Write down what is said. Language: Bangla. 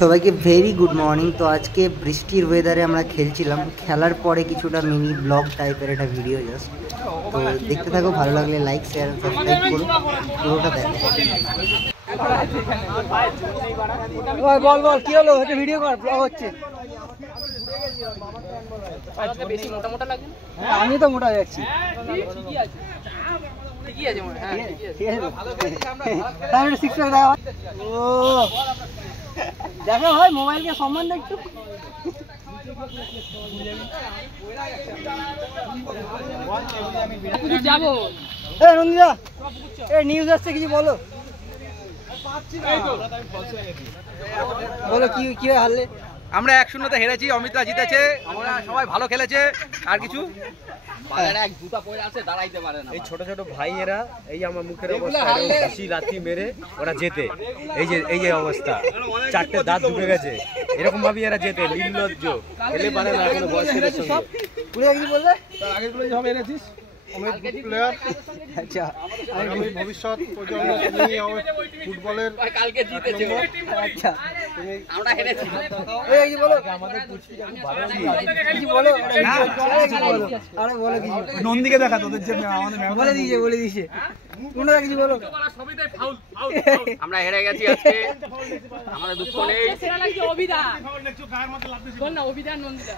সবাইকে ভেরি গুড মর্নিং। তো আজকে বৃষ্টির ওয়েদারে আমরা খেলছিলাম, খেলার পরে কিছুটা মিনি ব্লগ টাইপের একটা ভিডিও জাস্ট। তো দেখতে থাকো, ভালো লাগলে লাইক শেয়ার সাবস্ক্রাইব করো, পুরোটা দেখো। বল বল কি হলো? একটা ভিডিও কর, ব্লগ হচ্ছে। বেশি মোটা মোটা লাগে। হ্যাঁ আমি তো মোটা যাচ্ছি। ঠিকই আছে, ঠিকই আছে মনে হয়। হ্যাঁ ঠিকই আছে, তাহলে সিক্স প্যাক দেখা। ও দেখো ভাই, মোবাইলকে সম্মান দে একটু। যাবো। এই নন্দিতা, এই নিউজ আসছে, কিছু বলো। বলো কি কি হারলে? আমরা 1-0 হেরেছি, অমিতরা জিতেছে, আমরা সবাই ভালো খেলেছে। আর কিছু এই ছোট ছোট ভাইয়েরা এই আমার মুখের অবস্থা হাসি লাথি মেরে ওরা জেতে। এই যে অবস্থা, 4টে দাঁত ঢুকে গেছে, এরকম ভাবে এরা জেতে। নির্লজ্জ, খেলে পারে না কোনো বয়স্কদের সঙ্গে। কি বললে? আগের গুলো যেভাবে এনেছিস প্লেয়ার, আচ্ছা আগামী ভবিষ্যৎ প্রজন্ম তুমি ফুটবলের কালকে জিতেছে। আচ্ছা আমরা হেরেছি। এই কি বলো? আমাদের কুচি খুব ভালো কিছু বলো। আরে বলো কিছু। নন্দীকে দেখা তোদের যে আমাদের বলে দিয়েছে তোমরা কিছু বলো। আমরা হেরে গেছি আজকে, আমাদের দুঃখ নেই। অভিধান নন্দিতা।